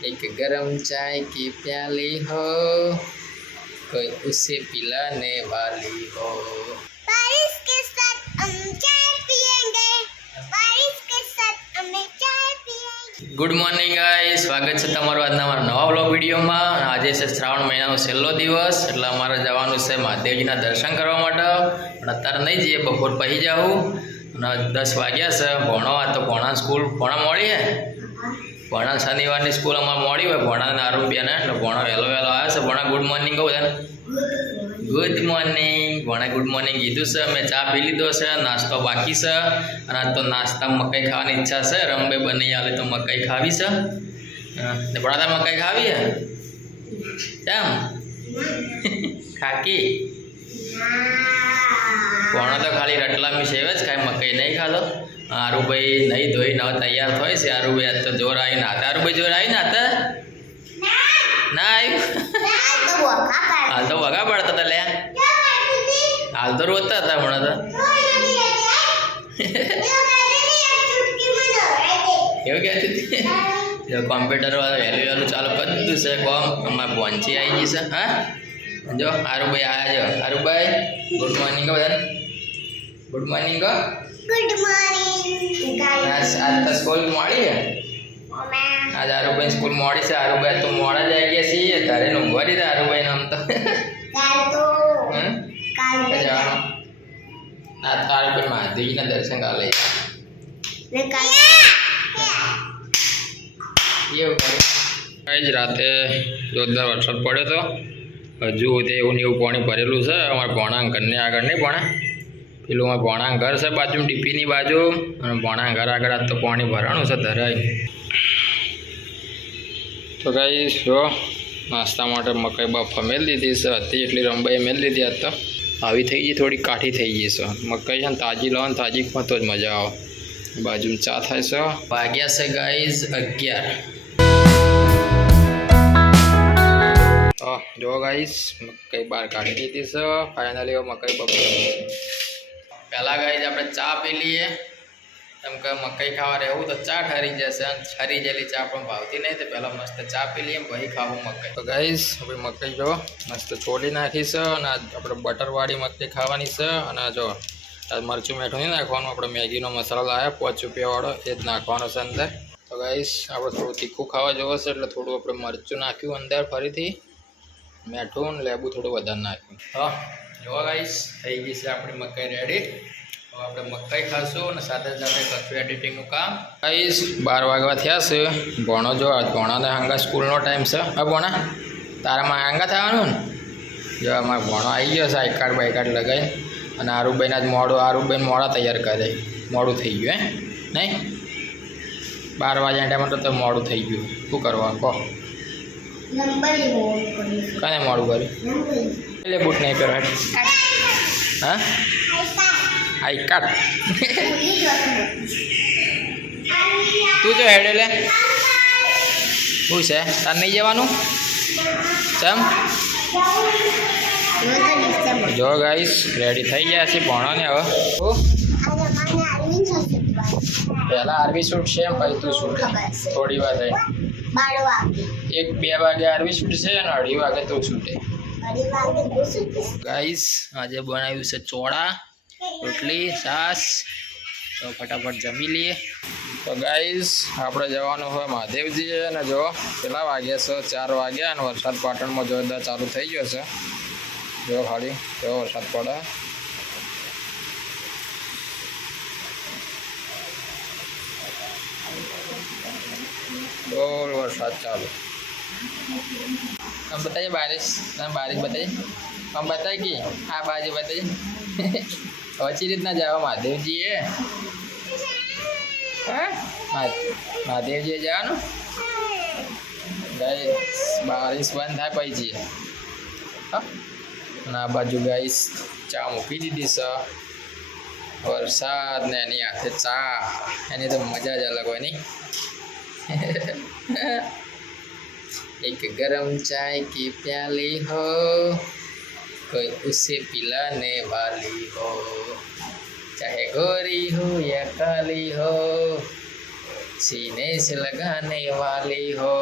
एक गरम चाय की प्याली हो, कोई उसे पिलाने वाली हो। बारिश के साथ हम चाय पिएंगे, बारिश के साथ हमें चाय पिएंगे। गुड मॉर्निंग गाइस, स्वागत છે તમારું આજના અમારા નવા વ્લોગ વિડીયોમાં। આજે છે શ્રાવણ મહિનાનો છેલ્લો દિવસ, એટલે અમારે જવાનું છે મહાદેવજીના દર્શન કરવા માટે। પણ અત્યારે નહીં જઈએ, બપોર પછી જાઉં અને 10 વાગ્યા છે। ભણો આ તો ભણા સ્કૂલ ભણા મોડી હે, ભણા શનિવારની સ્કૂલ અમારે મોડી હોય, ભણા નારું બેને એટલે ભણા વહેલો આવ્યા છે। ભણા ગુડ મોર્નિંગ કહું છે, ગુડ મોર્નિંગ ભણા ગુડ મોર્નિંગ કીધું છે। મેં ચા પી લીધો છે, નાસ્તો બાકી છે અને આજ તો નાસ્તામાં મકાઈ ખાવાની ઈચ્છા છે। રંબે બની આવે તો મકાઈ ખાવી છે ને ભણા તાર મકાઈ ખાવી હે કેમ ખાકી ભણો તો ખાલી રટલામી સેવે જ ખાય, મકાઈ નહીં ખાતો। આરુભાઈ નહીં ધોઈ ન તૈયાર થાય છે। આરુભાઈ આજ તો જોર આવી નાતા, આરુભાઈ જોર આવી નાતા ના આવ્યું, હાલ તો વગા પડતા હતા લે, હાલ તો રોતા હતા હમણાં તો એવું કહેતી હતી। જો કોમ્પ્યુટર વાળા વહેલું વહેલું ચાલુ કરી દીધું છે કોમ, અમારે પહોંચી આવી ગઈ છે। હા જો આરુભાઈ આવ્યા, જો આરુભાઈ ગુડ મોર્નિંગ કહો બધાને, ગુડ મોર્નિંગ કહો। गुड मॉर्निंग आज तो स्कूल मोड़ी है, आज आरुभाई स्कूल मोड़ी से। आरुभाई तो मोड़ा जाए गया सी तारे ऊँघवारी था आरुभाई नाम तो आरुभाई महादेवी ना दर्शन कर ले राते जोरदार वरसाद पड़े तो हजू एवं एवं पानी भरेलू है। अमर भणा घर ने आग नहीं भणा पेलू में भणा घर से बाजू डीपी बाजू भणा घर आग तो पानी भराणु से धराई। तो कई जो नास्ता माटे मकाई बाफा मेल दीधी से एटली रंबाई मेल दीधी आज तो आवी थी गई, थोड़ी काठी थी गई से। मकाई है ताजी लो ताजी खाओ तो मजा आओ। बाजू में चा थाय से वाग्या से गाइज 11। जो गाइस मकाई बार काढ़ी दीधी से फाइनली वो मकाई बपी पहला गाइज आप चा पी लीए, एम के मकाई खावा रहूँ तो चा ठरी जैसे, ठरी जेली चा पण भावती नहीं तो पहला मस्त चा पी लीए वही खाऊँ मकाई। तो गाइस अभी मकाई जो मस्त छोड़ी नाखी से अपने बटरवाड़ी मकाई खावानी से। जो मरचू मीठू नहीं नाखवानुं, अपने मैगी मसाला लाया 5 रुपया वाळो ए ज नाखवानो छे अंदर। तो गाइस आपणे थोड़ुं तीखुं खावा जोवे छे એટલે થોડું આપણે મરચું નાખ્યું અંદર, ફરીથી મીઠું ને લેબુ થોડું વધારે નાખ્યું। હા જો ગાઈસ થઈ ગઈ છે આપણી મકાઈ રેડી। હવે આપણે મકાઈ ખાશું અને સાથે સાથે કરશું એડિટિંગનું કામ। ગાઈસ 12 વાગવા થયા છે। ભણો જો આજ ભણાને હાંગા સ્કૂલનો ટાઈમ છે। હા ભણા તારામાં હાંગા થવાનું ને, જો અમારે ભણો આવી ગયો છે આઈ કાર્ડ બાઈ કાર્ડ લગાવી અને આરુભાઈને આજ મોડું, આરુભાઈને મોડા તૈયાર કરે, મોડું થઈ ગયું હે નહીં 12 વાગ્યા ટાઈમ તો મોડું થઈ ગયું, શું કરવા કહો કને મોડું કર્યું એટલે બૂટ નહીં પહેરો હા આઈ કાટ તું જો હેડ લે શું છે તાર નહીં જવાનું ચમ। જો ગાઈસ રેડી થઈ ગયા છે ભણો ને હવે પહેલા આરવી શૂટ છે પછી તું શૂટ થોડી વાર રહી 1-2 વાગે આરવી શૂટ છે અને 2:30 વાગે તું છૂટે। ગાઈસ આજે બનાવ્યું છે ચોળા રોટલી છાશ, તો ફટાફટ જમી લઈએ। તો ગાઈસ આપણે જવાનું હોય મહાદેવજી અને જો કેટલા વાગ્યા છે 4 વાગ્યા અને વરસાદ પાટણમાં જોરદાર ચાલુ થઈ ગયો છે। જો ખાલી જો વરસાદ પડે, બોલ વરસાદ ચાલુ। हम बताइए बारिश, बारिश बताइए, हम बताए कि हाँ बाजी बताइए अच्छी રીતના જાઓ મહાદેવજીએ, હા મહાદેવજીએ જવાનું। ગાઈસ બારિશ બંધ થાય પછી જઈએ। હા અને આ બાજુ ગાઈસ ચા મૂકી દીધી છે, વરસાદ ને એની હાથે ચા, એની તો મજા જ અલગ હોય નહીં। एक गरम चाय की प्याली हो, कोई उसे पिलाने वाली हो, चाहे गोरी हो या काली हो, सीने से लगाने वाली हो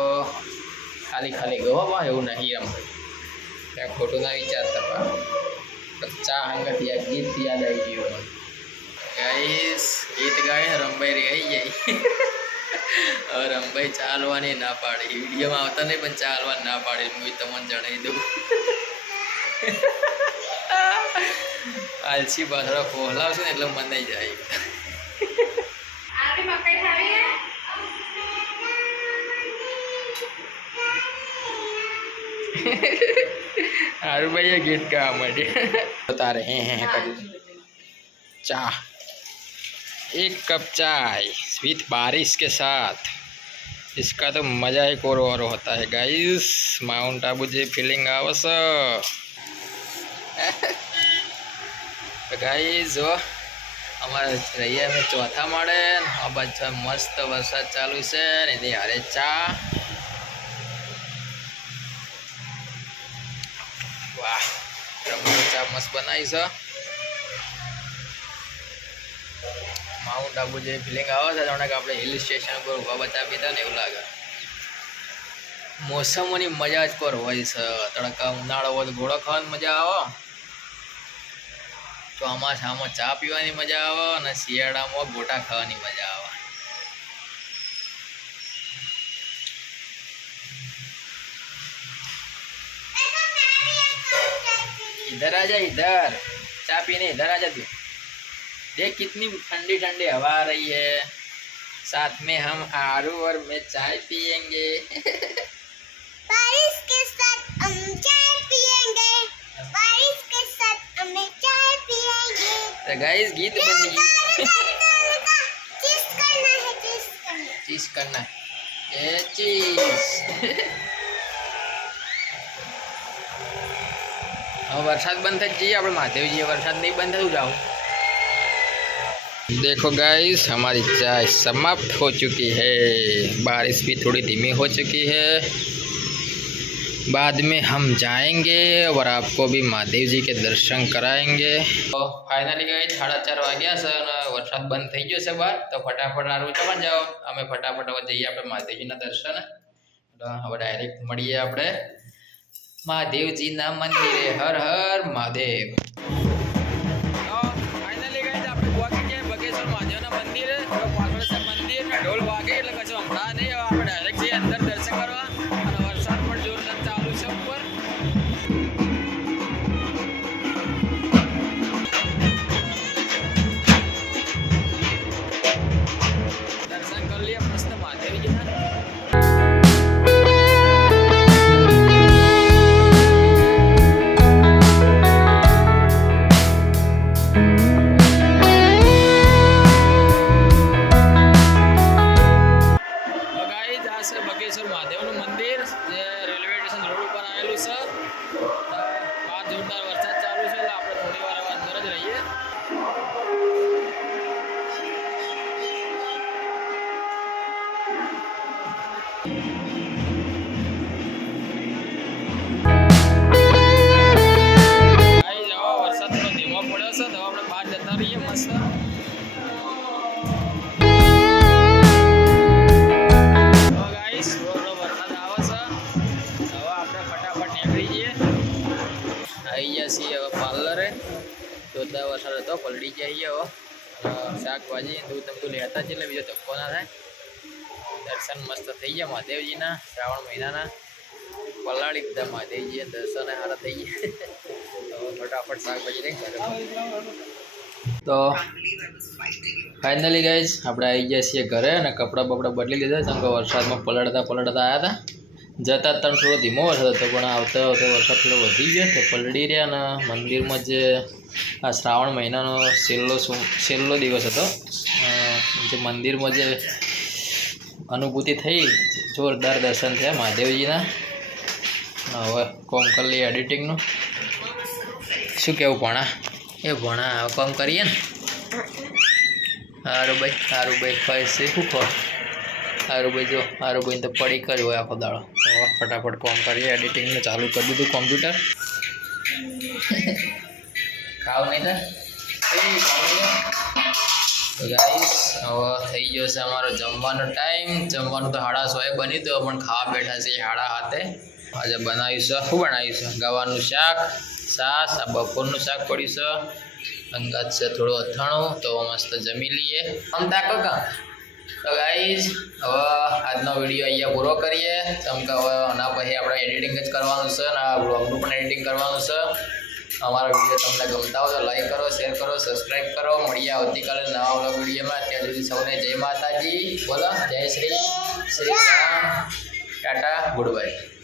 खाली खाली गो बा એવું નહીં એમ ત્યાં ખોટું ના વિચારતા પણ ચા હંગત ગીત યાદ આવી ગયું ગાઈસ ગીત ગાય રંભાઈ રહી જાય હવે રંભાઈ ચાલવાની ના પાડી વિડીયોમાં આવતા નહીં પણ ચાલવાની ના પાડી હું તમને જણાવી દઉં આલસી બાથડા ફોહલાવશે ને એટલે મને જાય हारू भैया गीत गा मुझे बता रहे हैं चाय एक कप चाय विथ बारिश के साथ इसका तो मज़ा एक और होता है गाइस माउंट आबू जे फीलिंग आवस गाइस जो हमारे रैया में चौथा माड़े अब अच्छा मस्त वरसाद चालू से नहीं हारे चा वाह चा मस्त बनाई છે માઉન્ટ આબુ જે ફિલિંગ આવે છે જાણે કે આપણે હિલ સ્ટેશન પર ઊભા બચા પીધા ને એવું લાગે મોસમોની મજા જ પર હોય છે તડકા ઉનાળો હોય તો ઘોડો ખાવાની મજા આવે ચોમાસામાં ચા પીવાની મજા આવે અને શિયાળામાં ગોટા ખાવાની મજા આવે इधर आ जा इधर चाय पीने इधर आ जा तू देख कितनी ठंडी ठंडी हवा आ रही है साथ में हम आरू और मैं चाय पियेंगे बारिश के साथ हम चाय पियेंगे बारिश के साथ हम चाय पियेंगे तो गाइस गीत बन गई चीज करना है चीज करना है ये चीज हाँ वरसाद बंद थे जी अपने महादेव जी वरसाद नहीं बंद है तो जाओ देखो गाइस हमारी चाय समाप्त हो चुकी है बारिश भी थोड़ी धीमी हो चुकी है बाद में हम जाएंगे और आपको भी महादेव जी के दर्शन कराएंगे तो फाइनली गाइस 4:30 वाग्या से वरसाद बंद थी गयो से बार तो फटाफट आरू चमन जाओ अमे फटाफट હવે જઈએ આપણે મહાદેવજીના દર્શન હવે ડાયરેક્ટ મળીએ આપણે મહાદેવજીના મંદિરે હર હર મહાદેવ ફાઇનલી ગાઈસ આપણે પહોંચી ગયા બગેશ્વર મહાદેવના મંદિરે પાછળ છે મંદિર ઢોલ વાગે એટલે કશું હમણાં નહીં આપણે ડાયરેક્ટ જઈએ અંદર દર્શન કરવા અને વરસાદ પણ જોરદાર ચાલુ છે ઉપર દર્શન કરી લઈએ મસ્ત મહાદેવજીના બગેશ્વર મહાદેવનું મંદિર જે રેલવે સ્ટેશન રોડ ઉપર આવેલું છે બહાર જોરદાર વરસાદ ચાલુ છે એટલે આપણે થોડી વાર અંદર જ રહીએ વરસાદ થોડો ધીમો પડ્યો છે તો આપણે બહાર જતા રહીએ મસ્ત હવે પાર્લરે જોરદાર વરસાદ હતો પલળી જઈએ હવે શાકભાજી દૂધ બધું લેતા જ એટલે બીજો ધક્કો ના થાય દર્શન મસ્ત થઈ ગયા મહાદેવજીના શ્રાવણ મહિનાના પલાળી દીધા મહાદેવજી દર્શન સારા થઈ ગયા હવે ફટાફટ શાકભાજી લઈ ઘરે તો ફાઇનલી ગાઈઝ આપણે આવી ગયા છીએ ઘરે અને કપડાં બપડા બદલી લીધા કેમ કે વરસાદમાં પલળતા આવ્યા હતા જતા ત્રણ થોડો ધીમો વરસાદ હતો પણ આવતા આવતા વરસાદ થોડો વધી ગયો તો પલળી રહ્યા અને મંદિરમાં જે આ શ્રાવણ મહિનાનો છેલ્લો દિવસ હતો જે મંદિરમાં જે અનુભૂતિ થઈ જોરદાર દર્શન થયા મહાદેવજીના હવે કોમ કરી લઈએ એડિટિંગનું શું કહેવું ભણા એ ભણા હવે કોમ કરીએ ને સારું ભાઈ ખાઈશે શું ખો સારું ભાઈ જો સારું ભાઈ તો પડી કર્યો હોય આખો દાડો ફટાફટ કોમ કરીએ એડિટિંગને ચાલુ કરી દીધું કોમ્પ્યુટર ખાવ નહીં થાય તો ગાઈસ હવે થઈ ગયો છે અમારો જમવાનો ટાઈમ. જમવાનું તો 6:30 બની તો પણ ખાવા બેઠા છે 7:30. આજે બનાવ્યું છે, શું બનાવ્યું છે? ગવાનું શાક, છાશ, આ બપોરનું શાક પડ્યું છે, અંગાત છે થોડું અથાણું. તો મસ્ત જમી લઈએ. આમ તાકો કા. તો ગાઈસ હવે આજનો વિડીયો અહીંયા પૂરો કરીએ. કેમ કે હવે આના પછી આપણે એડિટિંગ જ કરવાનું છે અને આ બ્લોગનું પણ એડિટિંગ કરવાનું છે. અમારા વિડીયો તમને ગમતા હોય તો લાઈક કરો, શેર કરો, સબસ્ક્રાઈબ કરો. મળીએ આવતીકાલે નવા વ્લોગ વિડીયોમાં. ત્યાં સુધી સૌને જય માતાજી. બોલો જય Shri Ram. Tata, good by.